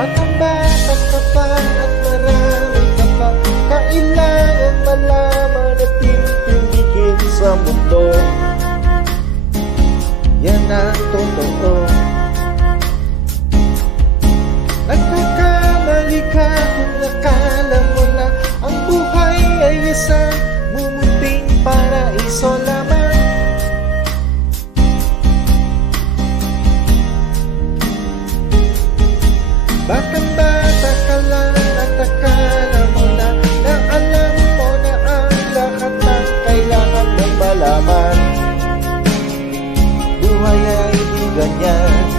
Batang bata ka pa at marami ka pa kailangan malaman at titigil sa mundo. Yan ang totoo. Nagkakamali ka kung nakala mo na ang buhay ay isang mumunting paraiso lamang. Batang bata ka lang at akala mo na alam mo na ang lahat ng kailangan mong malaman. Buhay ay di ganyan.